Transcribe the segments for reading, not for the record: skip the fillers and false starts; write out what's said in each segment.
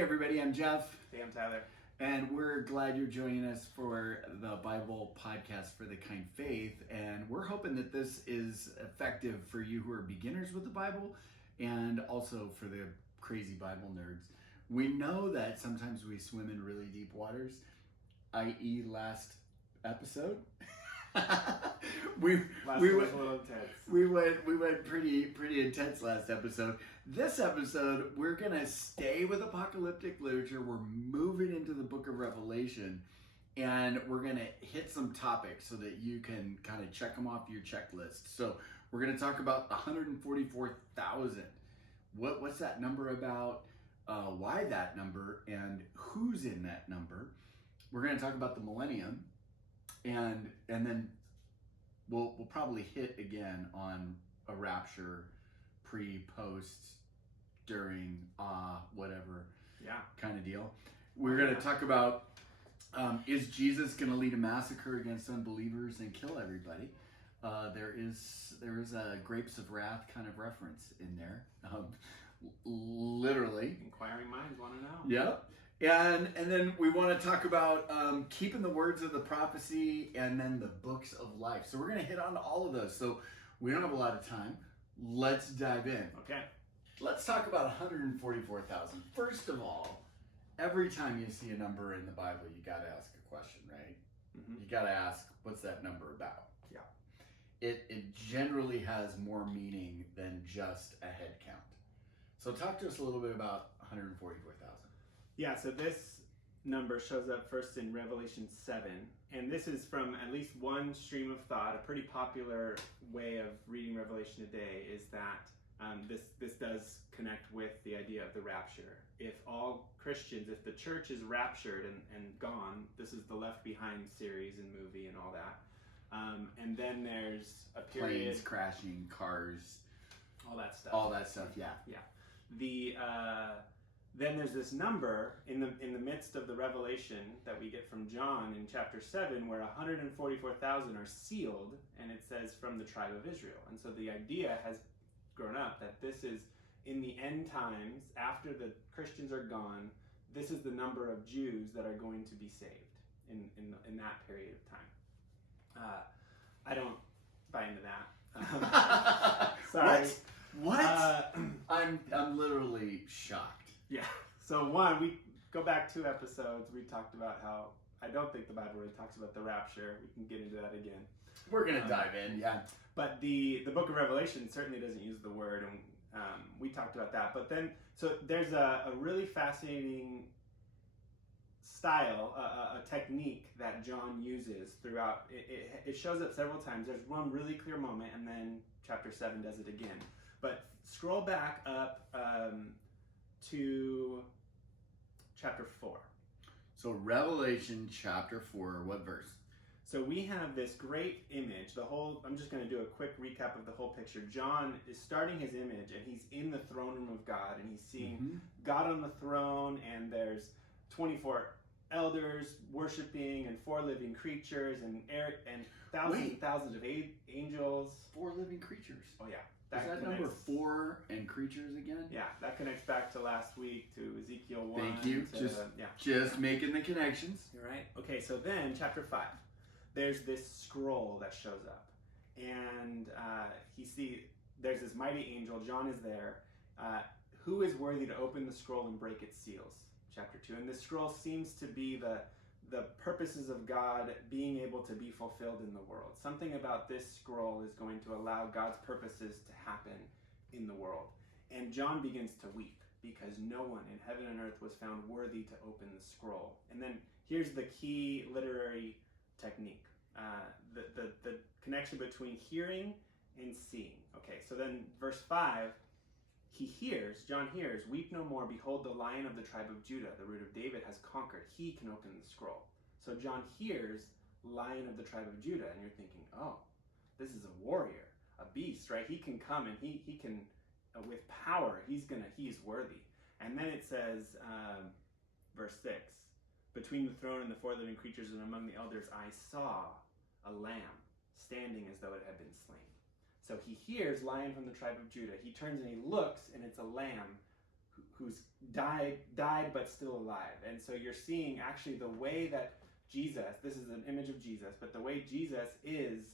Hey everybody, I'm Jeff. Hey, I'm Tyler. And we're glad you're joining us for the Bible podcast for the kind faith. And we're hoping that this is effective for you who are beginners with the Bible and also for the crazy Bible nerds. We know that sometimes we swim in really deep waters, i.e. last episode. we was a little intense. We went pretty intense last episode. This episode, we're gonna stay with apocalyptic literature. We're moving into the book of Revelation, and we're gonna hit some topics so that you can kind of check them off your checklist. So we're gonna talk about 144,000. What's that number about? Why that number, and who's in that number? We're gonna talk about the millennium. And then we'll probably hit again on a rapture, pre, post, during, whatever kind of deal. We're going to talk about is Jesus going to lead a massacre against unbelievers and kill everybody? There is a grapes of wrath kind of reference in there, literally. Inquiring minds want to know. Yep. And then we want to talk about keeping the words of the prophecy and then the books of life. So we're going to hit on all of those. So we don't have a lot of time. Let's dive in. Okay. Let's talk about 144,000. First of all, every time you see a number in the Bible, you got to ask a question, right? Mm-hmm. You got to ask, what's that number about? Yeah. It generally has more meaning than just a head count. So talk to us a little bit about 144,000. Yeah, so this number shows up first in Revelation 7, and this is from at least one stream of thought. A pretty popular way of reading Revelation today is that this does connect with the idea of the rapture. If all Christians, if the church is raptured and gone, this is the Left Behind series and movie and all that. And then there's a period... Planes crashing, cars... All that stuff. All that stuff, yeah. Yeah. Then there's this number in the midst of the revelation that we get from John in chapter 7 where 144,000 are sealed, and it says from the tribe of Israel. And so the idea has grown up that this is in the end times, after the Christians are gone, this is the number of Jews that are going to be saved in that period of time. I don't buy into that. Sorry. What? I'm literally shocked. Yeah. So one, we go back 2 episodes. We talked about how I don't think the Bible really talks about the rapture. We can get into that again. We're gonna dive in, yeah. But the book of Revelation certainly doesn't use the word, and we talked about that. But then, so there's a really fascinating style, a technique that John uses throughout. It shows up several times. There's one really clear moment, and then chapter 7 does it again. But scroll back up to chapter 4. So Revelation chapter 4, what verse? So we have this great image. I'm just going to do a quick recap of the whole picture. John is starting his image, and he's in the throne room of God, and he's seeing God on the throne, and there's 24 elders worshiping, and 4 living creatures, and thousands and thousands of angels. 4 living creatures. Oh yeah. Is that number 4 and creatures again? Yeah, that connects back to last week, to Ezekiel 1. Thank you. Just making the connections. You're right. Okay, so then chapter 5, there's this scroll that shows up, and there's this mighty angel. John is there. Who is worthy to open the scroll and break its seals? Chapter 2, and this scroll seems to be the purposes of God being able to be fulfilled in the world. Something about this scroll is going to allow God's purposes to happen in the world. And John begins to weep because no one in heaven and earth was found worthy to open the scroll. And then here's the key literary technique. The connection between hearing and seeing. Okay, so then verse 5, John hears, "Weep no more, behold, the Lion of the tribe of Judah, the root of David, has conquered. He can open the scroll." So John hears, Lion of the tribe of Judah, and you're thinking, oh, this is a warrior, a beast, right? He can come and he can, with power, he is worthy. And then it says, verse 6, "Between the throne and the 4 living creatures and among the elders, I saw a lamb standing as though it had been slain." So he hears Lion from the tribe of Judah. He turns and he looks, and it's a lamb who's died but still alive. And so you're seeing actually the way that Jesus, this is an image of Jesus, but the way Jesus is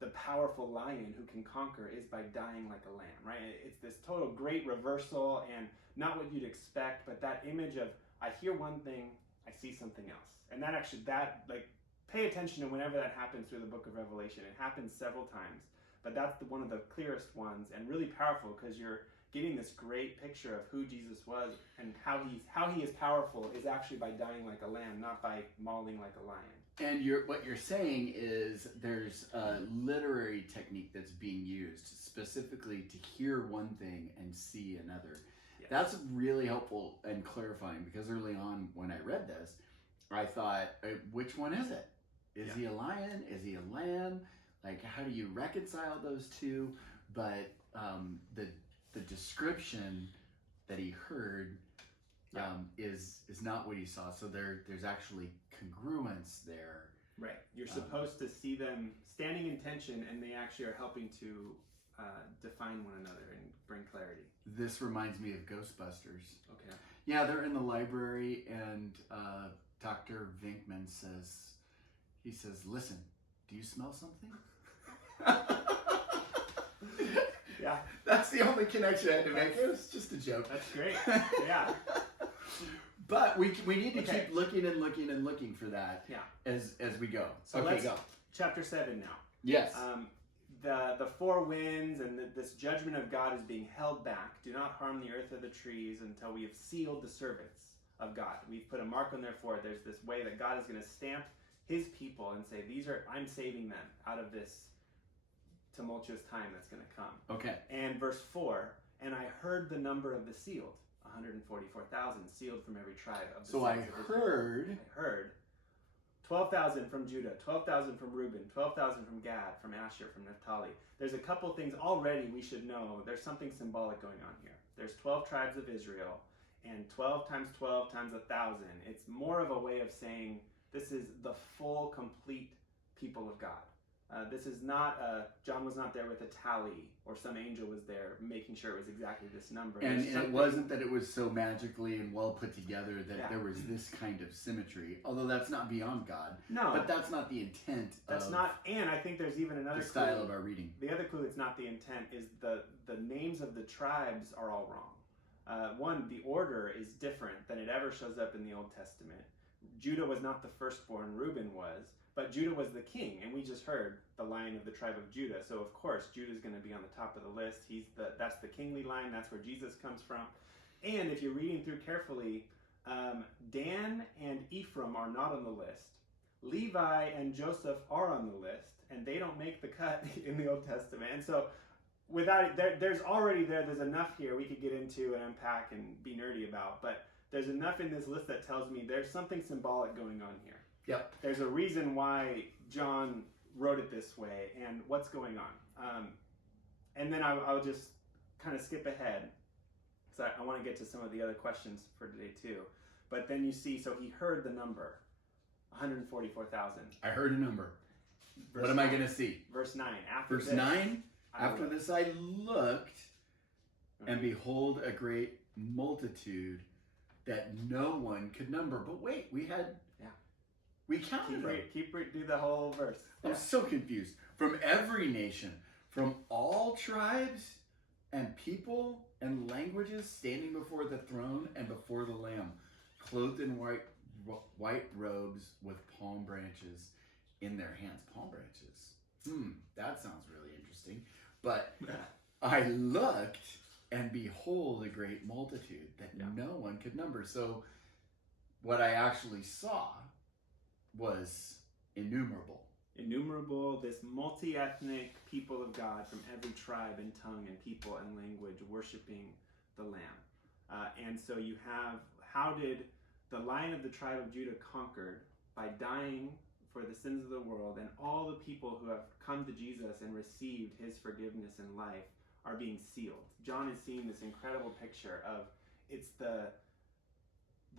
the powerful lion who can conquer is by dying like a lamb, right? It's this total great reversal and not what you'd expect, but that image of, I hear one thing, I see something else. And pay attention to whenever that happens through the book of Revelation. It happens several times, but that's one of the clearest ones and really powerful because you're getting this great picture of who Jesus was and how he is powerful is actually by dying like a lamb, not by mauling like a lion. And what you're saying is there's a literary technique that's being used specifically to hear one thing and see another. Yes. That's really helpful and clarifying because early on when I read this, I thought, which one is it? Is he a lion? Is he a lamb? Like, how do you reconcile those two? But the description that he heard is not what he saw. So there's actually congruence there. Right. You're supposed to see them standing in tension, and they actually are helping to define one another and bring clarity. This reminds me of Ghostbusters. Okay. Yeah, they're in the library, and Dr. Vinkman says, listen, do you smell something? Yeah. That's the only connection I had to make. It was just a joke. That's great. Yeah. But we need to keep looking and looking and looking for that as we go. So okay, let's go. Chapter 7 now. Yes. The four winds and this judgment of God is being held back. Do not harm the earth or the trees until we have sealed the servants of God. We've put a mark on their forehead. There's this way that God is going to stamp his people and say, I'm saving them out of this tumultuous time that's going to come. Okay. And verse 4, and I heard the number of the sealed, 144,000 sealed from every tribe of the So I sons of heard 12,000 from Judah, 12,000 from Reuben, 12,000 from Gad, from Asher, from Naphtali. There's a couple things already we should know. There's something symbolic going on here. There's 12 tribes of Israel, and 12 times 12 times 1,000. It's more of a way of saying this is the full, complete people of God. This is not, John was not there with a tally, or some angel was there making sure it was exactly this number. And it wasn't that it was so magically and well put together that there was this kind of symmetry, although that's not beyond God. No. But that's not the intent and I think there's even another the style clue. of our reading. The other clue that's not the intent is the names of the tribes are all wrong. One, the order is different than it ever shows up in the Old Testament. Judah was not the firstborn, Reuben was, but Judah was the king, and we just heard the lion of the tribe of Judah. So of course, Judah's going to be on the top of the list. That's the kingly line. That's where Jesus comes from. And if you're reading through carefully, Dan and Ephraim are not on the list. Levi and Joseph are on the list, and they don't make the cut in the Old Testament. And so without it, there's enough here we could get into and unpack and be nerdy about, but there's enough in this list that tells me there's something symbolic going on here. Yep. There's a reason why John wrote it this way and what's going on. And then I'll just kind of skip ahead because I want to get to some of the other questions for today too. But then you see, so he heard the number, 144,000. I heard a number. What am I going to see? Verse 9. Verse 9? After this I looked, and behold a great multitude that no one could number. But wait, we counted them. Do the whole verse. I'm so confused. From every nation, from all tribes and people and languages, standing before the throne and before the Lamb, clothed in white robes with palm branches in their hands. Palm branches. That sounds really interesting. But I looked, and behold, a great multitude that no one could number. So what I actually saw was innumerable. Innumerable, this multi-ethnic people of God from every tribe and tongue and people and language worshiping the Lamb. And so you have, how did the Lion of the tribe of Judah conquered? By dying for the sins of the world, and all the people who have come to Jesus and received his forgiveness and life are being sealed. John is seeing this incredible picture of, it's the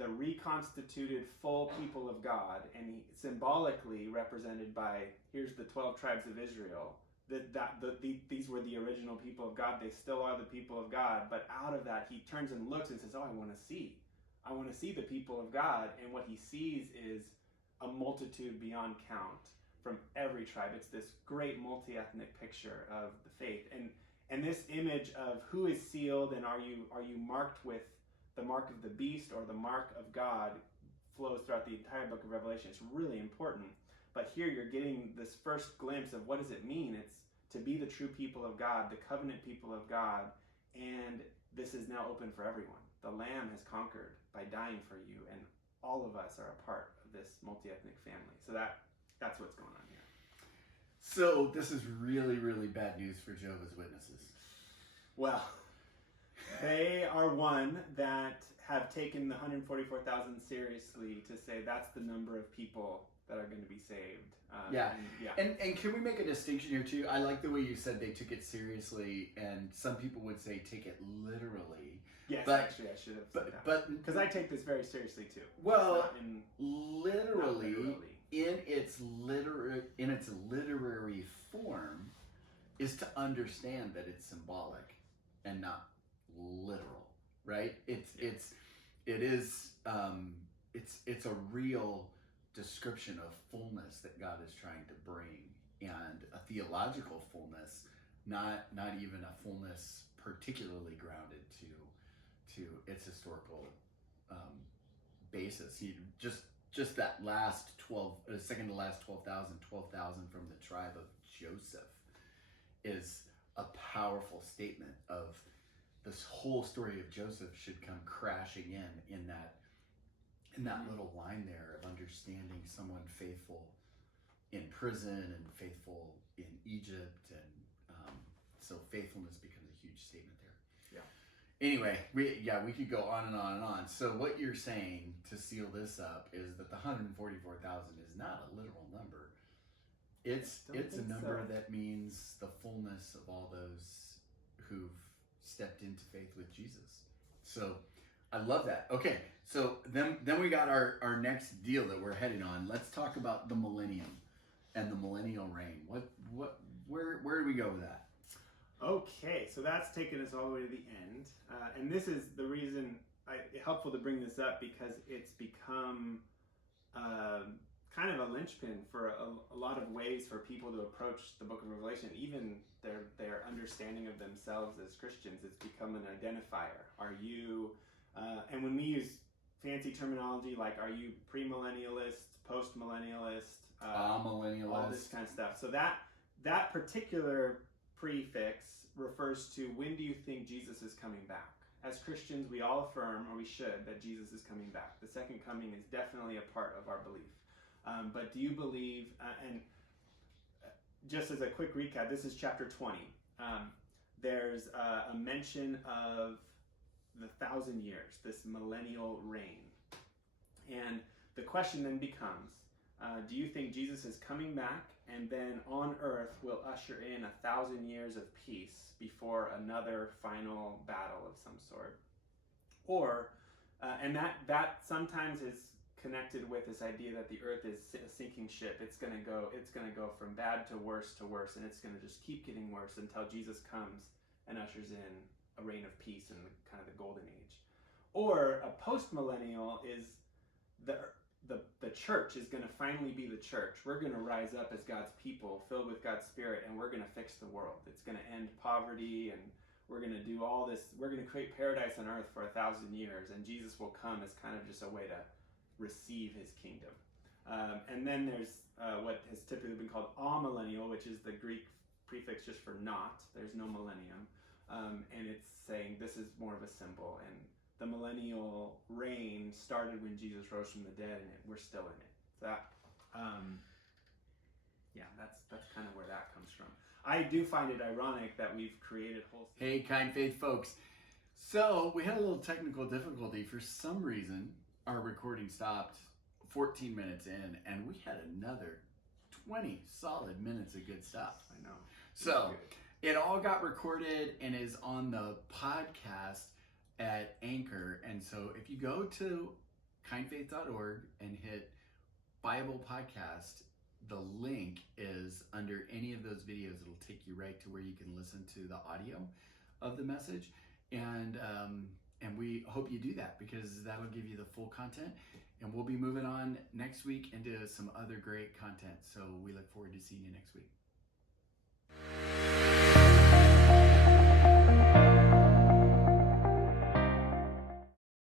reconstituted full people of God, and symbolically represented by, here's the 12 tribes of Israel, these were the original people of God. They still are the people of God. But out of that, he turns and looks and says, oh, I want to see the people of God. And what he sees is a multitude beyond count from every tribe. It's this great multi-ethnic picture of the faith. And this image of who is sealed and are you marked with the mark of the beast or the mark of God flows throughout the entire book of Revelation. It's really important. But here you're getting this first glimpse of what does it mean? It's to be the true people of God, the covenant people of God, and this is now open for everyone. The Lamb has conquered by dying for you, and all of us are a part of this multi-ethnic family. So that's what's going on here. So this is really, really bad news for Jehovah's Witnesses. Well, they are one that have taken the 144,000 seriously to say that's the number of people that are going to be saved. And can we make a distinction here too? I like the way you said they took it seriously, and some people would say take it literally. Yes, but, actually, I should have said that. But because I take this very seriously too. Well, literally. in its literary form is to understand that it's symbolic and not literal, right? It's a real description of fullness that God is trying to bring, and a theological fullness, not even a fullness particularly grounded to its historical basis. Just that last 12, second to last 12,000 from the tribe of Joseph is a powerful statement of this whole story of Joseph should come crashing in that little line there of understanding someone faithful in prison and faithful in Egypt, and so faithfulness becomes a huge statement there. Yeah. Anyway, we could go on and on and on. So what you're saying to seal this up is that the 144,000 is not a literal number. It's a number that means the fullness of all those who've stepped into faith with Jesus. So I love that. Okay, so then we got our next deal that we're heading on. Let's talk about the millennium and the millennial reign. Where do we go with that? Okay, so that's taken us all the way to the end, and this is the reason it's helpful to bring this up, because it's become kind of a linchpin for a lot of ways for people to approach the book of Revelation. Even their understanding of themselves as Christians, it's become an identifier. Are you, and when we use fancy terminology like, are you premillennialist, postmillennialist, millennialist, all this kind of stuff. So that particular prefix refers to when do you think Jesus is coming back. As Christians, we all affirm, or we should, that Jesus is coming back. The second coming is definitely a part of our belief. But do you believe, and just as a quick recap, this is chapter 20. There's a mention of the 1,000 years, this millennial reign. And the question then becomes, do you think Jesus is coming back and then on earth will usher in 1,000 years of peace before another final battle of some sort? Or, and that sometimes is connected with this idea that the earth is a sinking ship. It's gonna go from bad to worse, and it's gonna just keep getting worse until Jesus comes and ushers in a reign of peace in kind of the golden age. Or a post-millennial is the church is going to finally be the church. We're going to rise up as God's people, filled with God's Spirit, and we're going to fix the world. It's going to end poverty, and we're going to do all this. We're going to create paradise on earth for 1,000 years, and Jesus will come as kind of just a way to receive his kingdom. And then there's what has typically been called amillennial, which is the Greek prefix just for not. There's no millennium. And it's saying this is more of a symbol, and the millennial reign started when Jesus rose from the dead, and we're still in it. So that, that's kind of where that comes from. I do find it ironic that we've created whole. Hey, Kind Faith folks. So we had a little technical difficulty. For some reason, our recording stopped 14 minutes in, and we had another 20 solid minutes of good stuff. I know. So it all got recorded and is on the podcast at Anchor. And so if you go to kindfaith.org and hit Bible Podcast, the link is under any of those videos. It'll take you right to where you can listen to the audio of the message. And we hope you do that, because that'll give you the full content. And we'll be moving on next week into some other great content. So we look forward to seeing you next week.